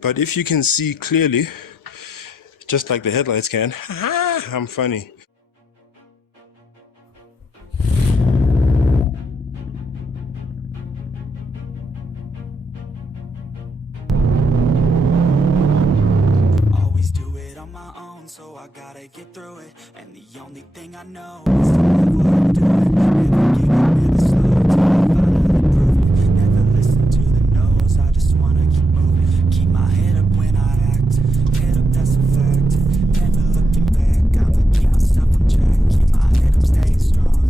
But if you can see clearly, just like the headlights can, I'm funny. Always do it on my own, so I gotta get through it. And the only thing I know is to love what I'm doing. Never give up, never slow till I finally prove it. Never listen to the no's, I just wanna keep moving. Keep my head up when I act, head up, that's a fact. Never looking back, I'ma keep myself on track. Keep my head up, staying strong,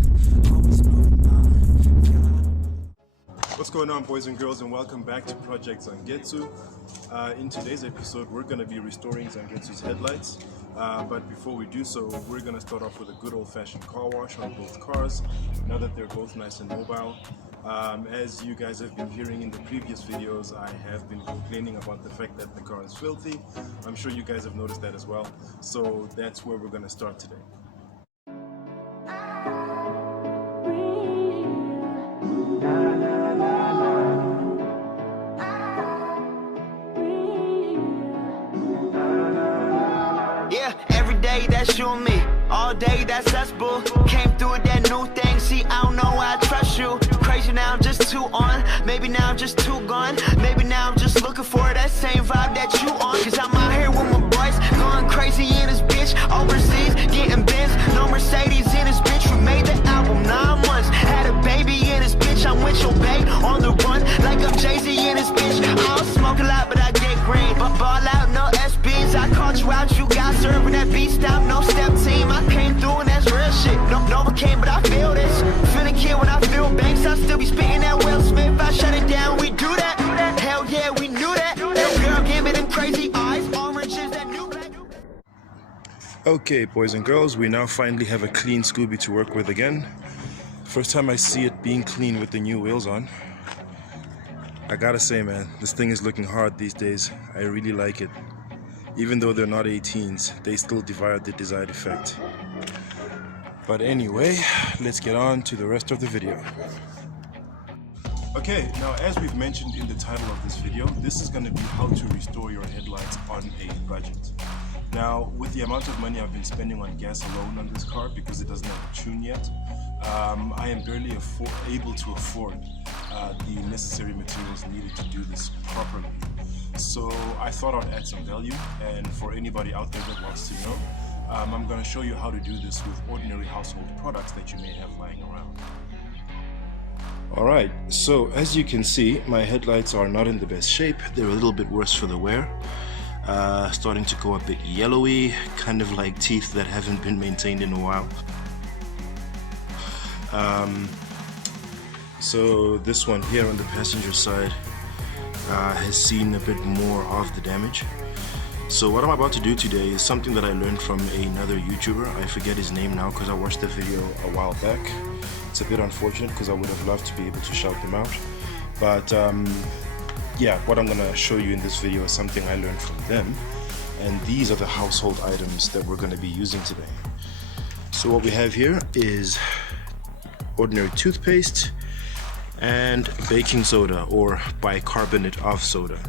always moving on. What's going on, boys and girls, and welcome back to Project Zangetsu. In today's episode, we're going to be restoring Zangetsu's headlights. But before we do so, we're going to start off with a good old-fashioned car wash on both cars, now that they're both nice and mobile. As you guys have been hearing in the previous videos, I have been complaining about the fact that the car is filthy. I'm sure you guys have noticed that as well. So that's where we're going to start today. That's you and me, all day that's us, boo. Came through with that new thing, see I don't know why I trust you. Crazy now I'm just too on, maybe now I'm just too gone. Maybe now I'm just looking for that same vibe that you on. Cause I'm out here with my boys, going crazy in this bitch. Overseas, getting Benz, no Mercedes in this bitch. We made the album 9 months, had a baby in this bitch. I'm with your babe, on the run, like I'm Jay-Z in this bitch. I don't smoke a lot, but I get green, but ball out, no SBs. I caught you out, you got serving that beat stop, no step team. I came through and that's real shit. No, Novocaine, but I feel this. Feeling kid when I feel banks, I still be spitting that Will Smith. I shut it down, we do that. Hell yeah, we knew that. That girl gave me them crazy eyes, oranges, that new black. Okay, boys and girls, we now finally have a clean Scooby to work with again. First time I see it being clean with the new wheels on. I gotta say, man, this thing is looking hard these days. I really like it. Even though they're not 18s, they still divide the desired effect. But anyway, let's get on to the rest of the video. Okay, now as we've mentioned in the title of this video, this is going to be how to restore your headlights on a budget. Now, with the amount of money I've been spending on gas alone on this car, because it doesn't have a tune yet, I am barely able to afford the necessary materials needed to do this properly. So I thought I'd add some value, and for anybody out there that wants to know, I'm going to show you how to do this with ordinary household products that you may have lying around. Alright, so as you can see, my headlights are not in the best shape. They're a little bit worse for the wear. Starting to go a bit yellowy, kind of like teeth that haven't been maintained in a while. So this one here on the passenger side has seen a bit more of the damage. So what I'm about to do today is something that I learned from another YouTuber. I forget his name now because I watched the video a while back. It's a bit unfortunate because I would have loved to be able to shout them out. But yeah, what I'm gonna show you in this video is something I learned from them. And these are the household items that we're gonna be using today. So what we have here is ordinary toothpaste and baking soda or bicarbonate of soda.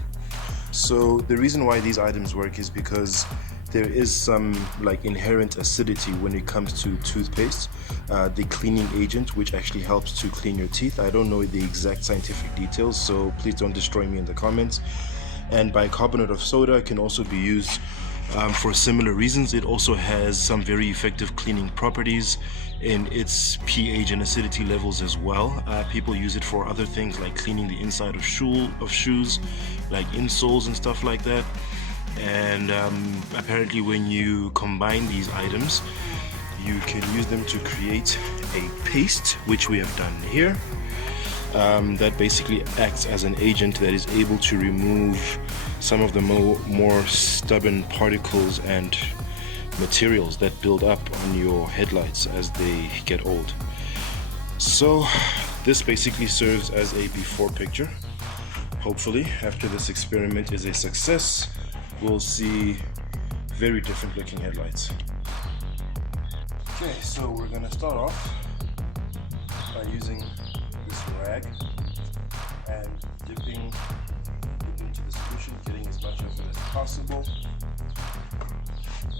So the reason why these items work is because there is some like inherent acidity when it comes to toothpaste, the cleaning agent which actually helps to clean your teeth. I don't know the exact scientific details, so please don't destroy me in the comments. And bicarbonate of soda can also be used for similar reasons. It also has some very effective cleaning properties in its pH and acidity levels as well. People use it for other things like cleaning the inside of shoes, like insoles and stuff like that. And apparently when you combine these items, you can use them to create a paste, which we have done here. That basically acts as an agent that is able to remove some of the more stubborn particles and materials that build up on your headlights as they get old. So this basically serves as a before picture. Hopefully after this experiment is a success, we'll see very different looking headlights. Okay, so we're gonna start off by using this rag and dipping it into the solution, getting as much of it as possible.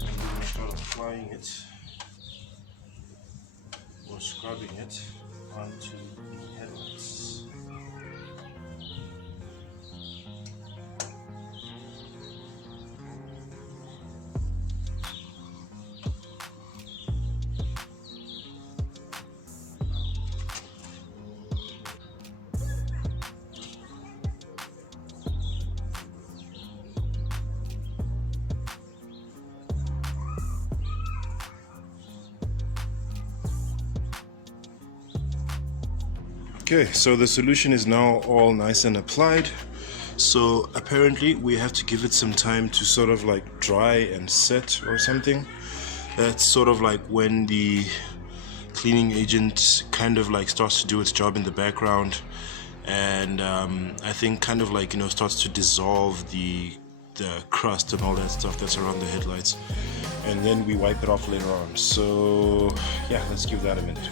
And we're going to start applying it or scrubbing it onto the headlights. Okay, so the solution is now all nice and applied. So apparently we have to give it some time to sort of like dry and set or something. That's sort of like when the cleaning agent kind of like starts to do its job in the background, and I think kind of like, you know, starts to dissolve the crust and all that stuff that's around the headlights, and then we wipe it off later on. So yeah, let's give that a minute.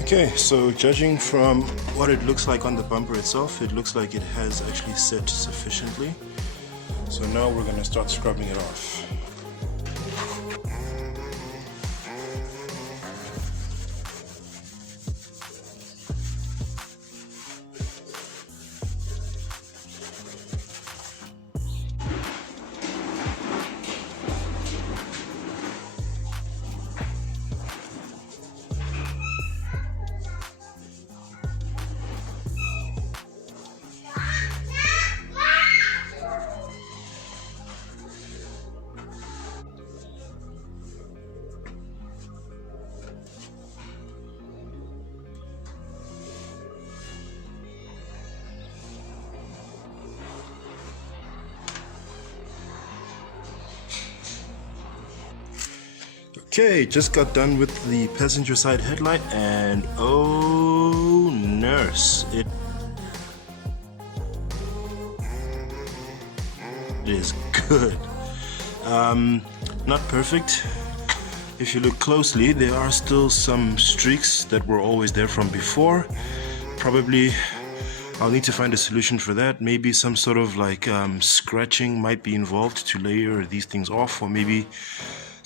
Okay, so judging from what it looks like on the bumper itself, it looks like it has actually set sufficiently. So now we're going to start scrubbing it off. Okay, just got done with the passenger side headlight, and oh nurse, it is good. Not perfect. If you look closely, there are still some streaks that were always there from before. Probably I'll need to find a solution for that. Maybe some sort of like scratching might be involved to layer these things off, or maybe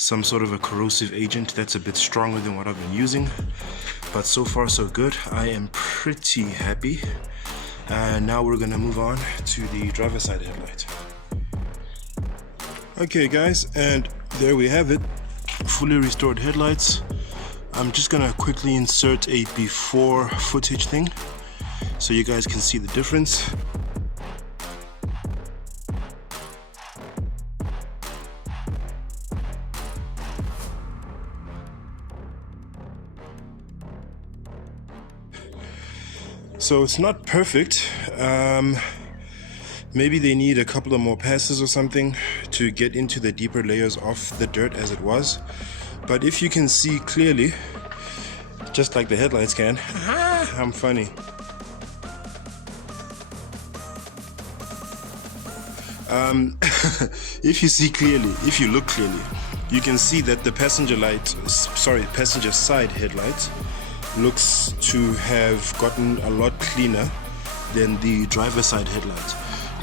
some sort of a corrosive agent that's a bit stronger than what I've been using. But so far so good. I am pretty happy. And now we're gonna move on to the driver's side headlight. Okay guys, and there we have it. Fully restored headlights. I'm just gonna quickly insert a before footage thing so you guys can see the difference. So it's not perfect. Maybe they need a couple of more passes or something to get into the deeper layers of the dirt as it was. But if you can see clearly, just like the headlights can, I'm funny. If you see clearly, if you look clearly, you can see that the passenger side headlight looks to have gotten a lot cleaner than the driver's side headlight.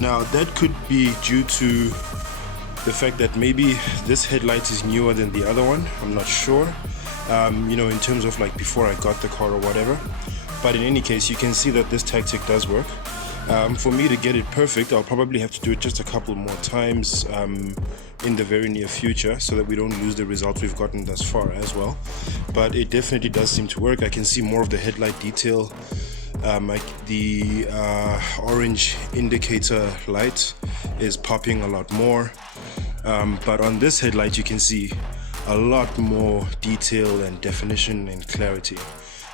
Now that could be due to the fact that maybe this headlight is newer than the other one. I'm not sure, you know, in terms of like before I got the car or whatever. But in any case, you can see that this tactic does work. For me to get it perfect, I'll probably have to do it just a couple more times in the very near future, so that we don't lose the results we've gotten thus far as well. But it definitely does seem to work. I can see more of the headlight detail. Like the orange indicator light is popping a lot more. But on this headlight you can see a lot more detail and definition and clarity.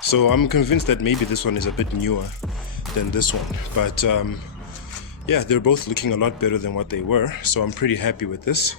So I'm convinced that maybe this one is a bit newer than this one. But yeah, they're both looking a lot better than what they were. So I'm pretty happy with this.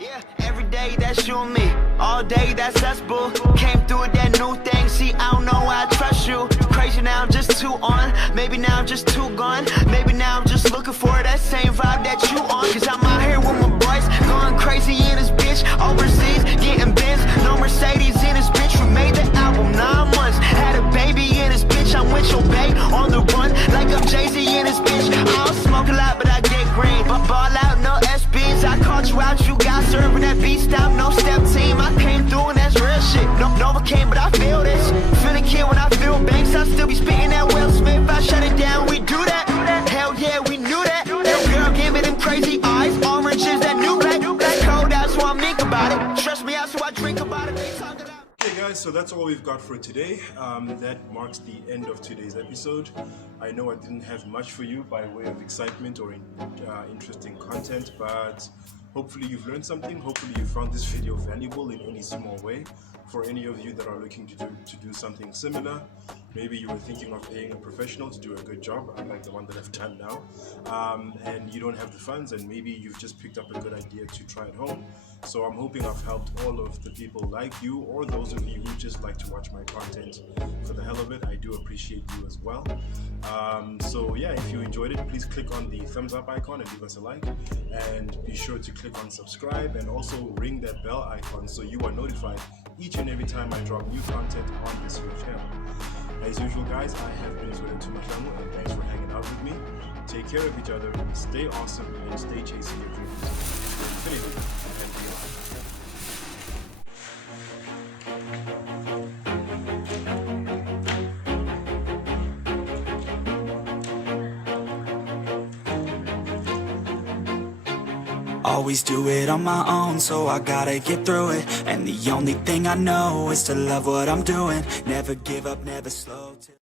Yeah, every day that's you and me. All day that's us, boo. Came through with that new thing. See, I don't know why I trust you. Crazy now, I'm just too on. Maybe now I'm just too gone. Maybe now I'm just looking for that same vibe that you on. Cause I'm out here with my boys, going crazy in this bitch. Overseas, getting Benz, no Mercedes in this bitch. We made the album 9 months. Had a baby in this bitch. I'm with your babe on the run, like I'm Jay-Z in this bitch. I'll smoke Smoke a lot, but I get green. But ball out, no SBs. I caught you out, you got serving that beat stop, no step team. I came through and that's real shit. No, Novocaine, but I feel this. Feeling kid when I feel banks. I still be spitting that Will Smith. I shut it down, we do that. Hell yeah, we knew that. Yo, girl, give me them crazy eyes. Orange is that new black. Black code out, so I'm think about it. Stress me out, so I drink about it. They talk it out. Okay guys, so that's all we've got for today. That marks the end of today's episode. I know I didn't have much for you by way of excitement or interesting content, but hopefully you've learned something. Hopefully you found this video valuable in any small way. For any of you that are looking to do something similar, maybe you were thinking of paying a professional to do a good job, unlike the one that I've done now, and you don't have the funds, and maybe you've just picked up a good idea to try at home. So I'm hoping I've helped all of the people like you, or those of you who just like to watch my content for the hell of it. I do appreciate you as well. So yeah, if you enjoyed it, please click on the thumbs up icon and leave us a like, and be sure to click on subscribe and also ring that bell icon so you are notified each and every time I drop new content on this here channel. As usual guys, I have been Zangetsu, and thanks for hanging out with me. Take care of each other, stay awesome, and stay chasing your dreams. Infinity and beyond. Always do it on my own, so I gotta get through it. And the only thing I know is to love what I'm doing. Never give up, never slow.